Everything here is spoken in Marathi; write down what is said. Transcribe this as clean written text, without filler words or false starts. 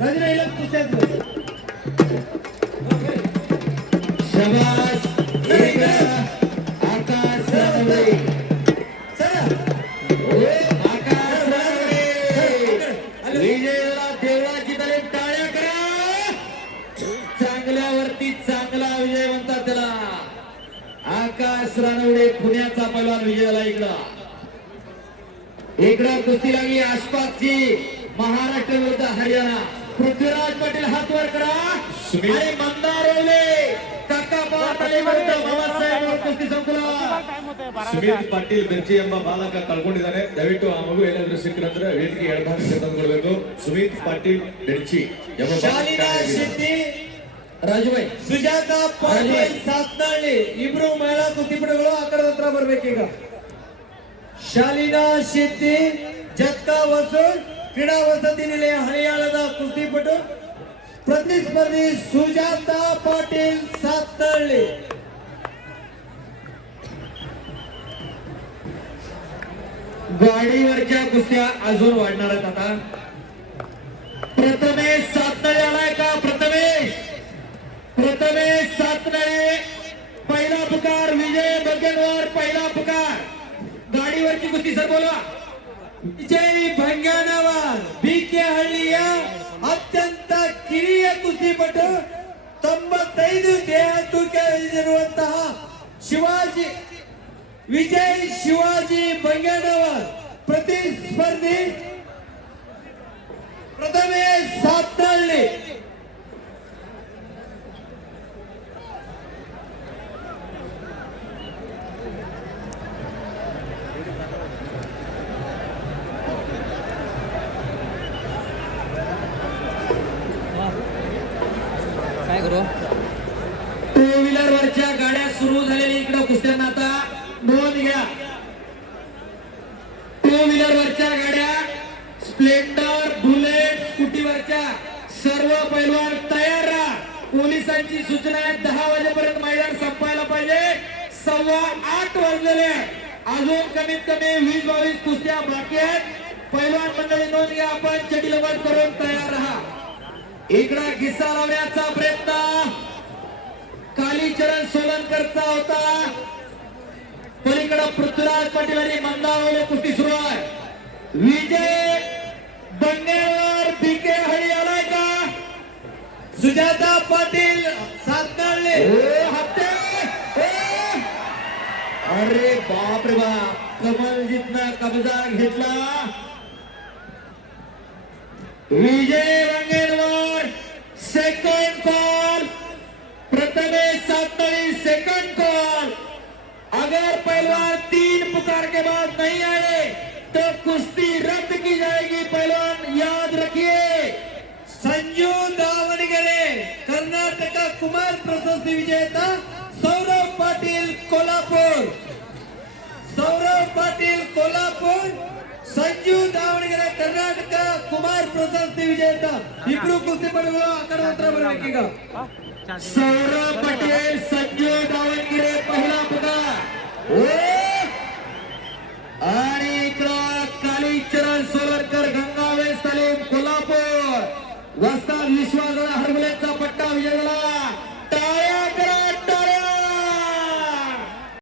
राजनाईला कुस्त्याचं शाबास एक आकाश रानडे चला आकाश रानडे विजयाला देवळाची तले टाळ्या करा चांगल्यावरती चांगला विजय म्हणतात त्याला आकाश रानडे पुण्याचा पहिलवान विजयाला इकडं कुस्ती लागली आसपासची महाराष्ट्र विरुद्ध हरियाणा पृथ्वीराज पाटील हात वर करा आणि मंदार ओले काका पाटील विरुद्ध बाबासाहेब कुस्ती संकुला ಸುಮಿತ್ ಪಾಟೀಲ್ ಬೆರ್ಚಿ ಎಂಬ ಬಾಲಕ ಕಳ್ಕೊಂಡಿದ್ದಾನೆ ದಯವಿಟ್ಟು ಆ ಮಗು ಏನಾದರೂ ಸಿಕ್ಕಂದ್ರೆ ವೇದಿಕೆ ಎಡಭಾಗಕ್ಕೆ ತಂದುಕೊಳ್ಬೇಕು ಸುಮಿತ್ ಪಾಟೀಲ್ ಬೆರ್ಚಿ ಎಂಬ ಶಾಲಿನಾ ಶೆಟ್ಟಿ ರಾಜುಭಾಯಿ ಸುಜಾತಾ ಪಾಟೀಲ್ ಸಾತ್ನಳ್ಳಿ ಇಬ್ರು ಮಹಿಳಾ ಕುಸ್ತಿಪಟುಗಳು ಆ ಕಡೆ ಹತ್ರ ಬರ್ಬೇಕೀಗ ಶಾಲಿನಾ ಶೆಟ್ಟಿ ಜತ್ಕಾ ವಸೂಲ್ ಕ್ರೀಡಾ ವಸತಿ ನಿಲಯ ಹಳಿಯಾಳದ ಕುಸ್ತಿಪಟು प्रतिस्पर्धी सुजाता पाटील सातनळी गाडीवरच्या कुस्त्या अजून वाढणार आहेत आता प्रथमेश सातनळे आलाय का प्रथमेश सातनळे पहिला पुकार विजय बगेनवर पहिला पुकार गाडीवरची कुस्ती सर बोला विजय भंग्यानवर बीके हಳ್ಳಿಯ ಅತ್ಯಂತ ಕಿರಿಯ ಕುಸ್ತಿಪಟು 95 ದೇಹ ತೂಕ ಇರುವಂತಹ ಶಿವಾಜಿ ವಿಜಯ್ ಶಿವಾಜಿ ಭಂಗ್ಯಾನವರ್ ಪ್ರತಿಸ್ಪರ್ಧಿ ಪ್ರಥಮೇಶ್ ಸಾತ್ನಳ್ಳಿ टू व्हीलर वरच्या गाड्या सुरू झालेली इकडे कुस्त्यांना आता नोंद घ्या टू व्हीलर वरच्या गाड्या स्प्लेंडर बुलेट स्कूटीवरच्या सर्व पैलवान तयार राहा पोलिसांची सूचना आहे 10 वाजेपर्यंत मैदान संपायला पाहिजे 7:15 वाजलेले अजून कमीत कमी 20-22 कुस्त्या बाकी आहेत पैलवान मंडळी नोंद घ्या आपण चटीलवाट करून तयार राहा इकडे किस्सा लावण्याचा प्रयत्न कालीचरण सोलनकरचा होता पलीकडे पृथ्वीराज पाटील आणि मंदार कुस्ती सुरू आहे विजय बंगेवर बीके हळी आलाय का सुजाता पाटील सातनळ्ಳಿ हप्ते अरे बाप रे बाप कमलजीतनं कब्जा घेतला विजय बंगेवर सेकंड कॉल प्रथमेश सातनळी सेकंड कॉल अगर पहलवान 3 पुकार के बाद नहीं आए तो कुश्ती रद्द की जाएगी पहलवान याद रखिए संजू दावणಗೆರೆ कर्नाटक कुमार प्रशस्ती विजेता सौरभ पाटील कोल्हापूर संजू दावणಗೆರೆ कर्नाटक कुमार प्रशस्ती विजेता इब्ರು ಕುಸ್ತಿಪಟುಗಳು ಆ ಕಡೆ ಹತ್ರ ಬರಬೇಕೀಗ सौरभ पटेल संजू दावणಗೆರೆ पहिला पुकार आणि इकडं कालीचरण सोलनकर गंगावेस तालीम कोल्हापूर वस्ताद विश्वास हरवलेचा पट्टा विजय झाला